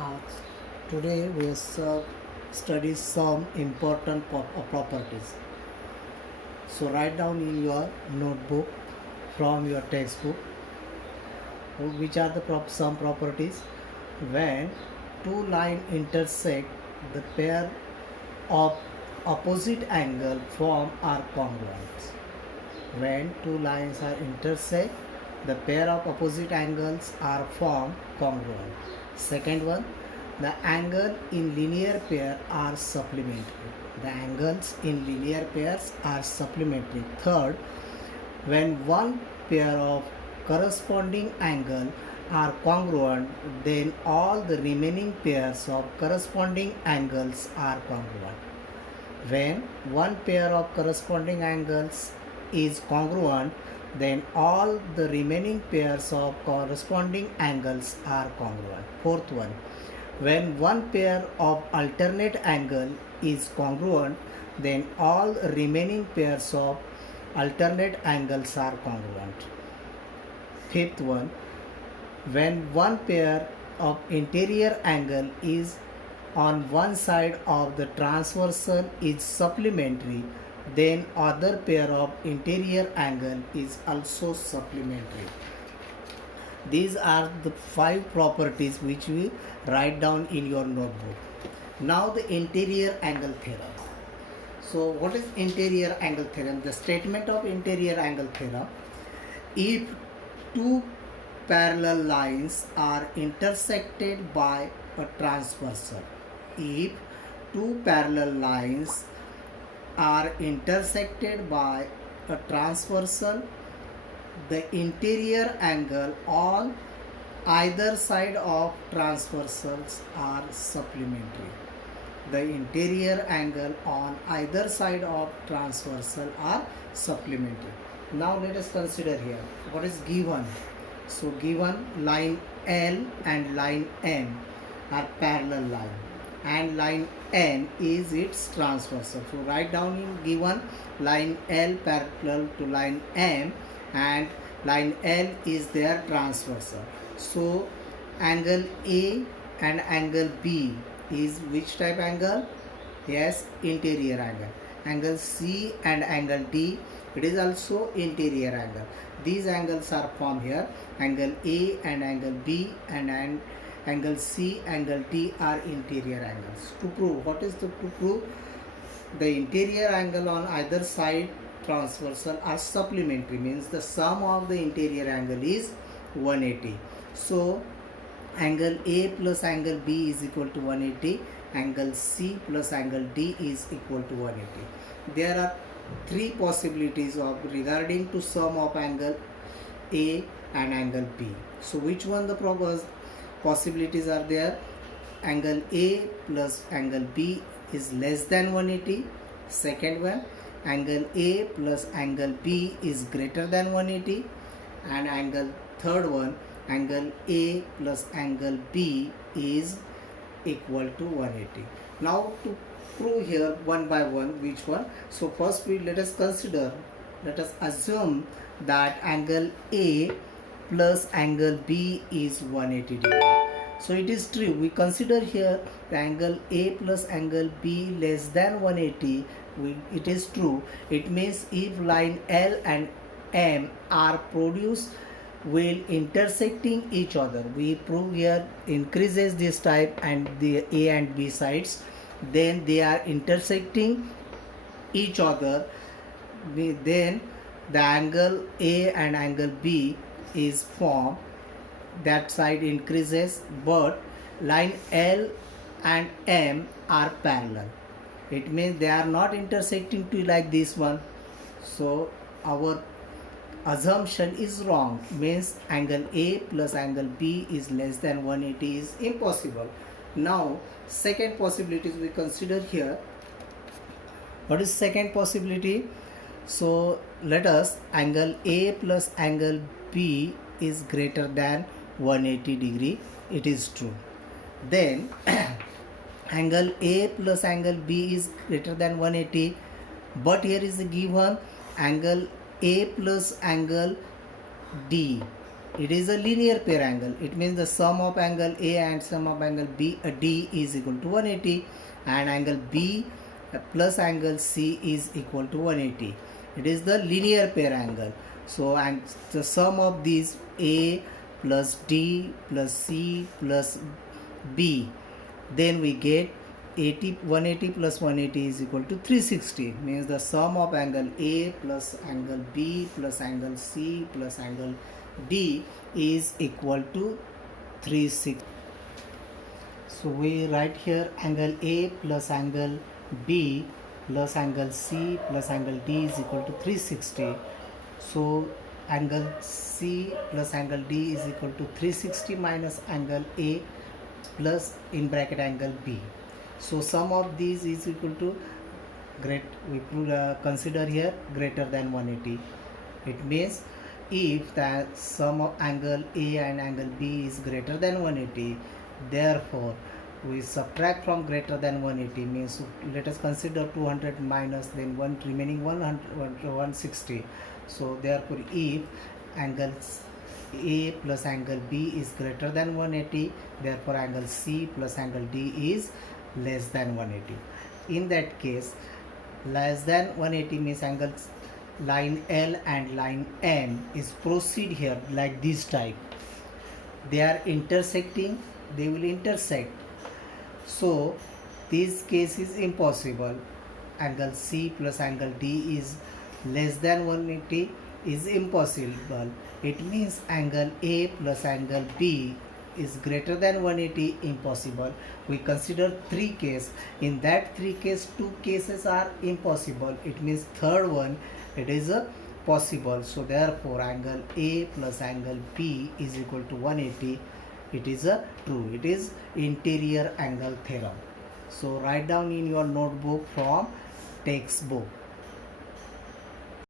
Uh, Today we will study some important properties. So write down in your notebook from your textbook which are the some properties. When two lines intersect, the pair of opposite angle form are congruent. When two lines are intersect, the pair of opposite angles are formed congruent. Second one, the angle in linear pair are supplementary. The angles in linear pairs are supplementary. Third, when one pair of corresponding angle are congruent, then all the remaining pairs of corresponding angles are congruent. When one pair of corresponding angles is congruent, then all the remaining pairs of corresponding angles are congruent. Fourth one, when one pair of alternate angle is congruent, then all remaining pairs of alternate angles are congruent. Fifth one, when one pair of interior angle is on one side of the transversal is supplementary, then other pair of interior angle is also supplementary. These are the 5 properties which we write down in your notebook. Now the interior angle theorem. So what is interior angle theorem? The statement of interior angle theorem: if two parallel lines are intersected by a transversal, if two parallel lines are intersected by a transversal, the interior angle on either side of transversals are supplementary. The interior angle on either side of transversal are supplementary. Now let us consider here what is given. So given line L and line M are parallel line and line N is its transversal. So write down in given line L parallel to line M and line L is their transversal. So angle A and angle B is which type angle? Yes, interior angle. Angle C and angle D, it is also interior angle. These angles are formed here. Angle A and angle B and angle C, angle D are interior angles. To prove, what is to prove? The interior angle on either side transversal are supplementary, means the sum of the interior angle is 180. So angle A plus angle B is equal to 180, angle C plus angle D is equal to 180. There are 3 possibilities of regarding to sum of angle A and angle B. So which one the possibilities are there? Angle A plus angle B is less than 180. Second one, angle A plus angle B is greater than 180. And angle third one, angle A plus angle B is equal to 180. Now to prove here one by one which one. So first let us assume that angle A plus angle B is 180 degree. So it is true. We consider here the angle A plus angle B less than 180. It is true. It means if line L and M are produced while intersecting each other, we prove here increases this type and the A and B sides, then they are intersecting each other, then the angle A and angle B is formed, that side increases, but line L and M are parallel. It means they are not intersecting to like this one. So our assumption is wrong, means angle A plus angle B is less than 180 is impossible. Now second possibility we consider here. What is second possibility? So let us angle A plus angle B is greater than 180 degree. It is true. Then angle A plus angle B is greater than 180, but here is the given angle A plus angle D It is a linear pair angle. It means the sum of angle A and sum of angle D is equal to 180, and angle B plus angle C is equal to 180. It is the linear pair angle. So, and the sum of these A plus D plus C plus B, then we get 180 plus 180 is equal to 360. Means the sum of angle A plus angle B plus angle C plus angle D is equal to 360. So we write here angle A plus angle B plus angle C plus angle D is equal to 360. So angle C plus angle D is equal to 360 minus angle A plus in bracket angle B. So sum of these is equal to we could consider here greater than 180. It means if the sum of angle A and angle B is greater than 180, therefore we subtract from greater than 180, means let us consider 200 minus then remaining 160. So therefore if angle A plus angle B is greater than 180, therefore angle C plus angle D is less than 180. In that case, less than 180 means angles line L and line N is proceed here like this type. They are intersecting, they will intersect. So this case is impossible. Angle C plus angle D is less than 180 is impossible. It means angle A plus angle B is greater than 180, impossible. We consider 3 cases. In that 3 cases, 2 cases are impossible. It means third one, it is a possible. So therefore angle A plus angle B is equal to 180. It is a true. It is interior angle theorem. So write down in your notebook from textbook.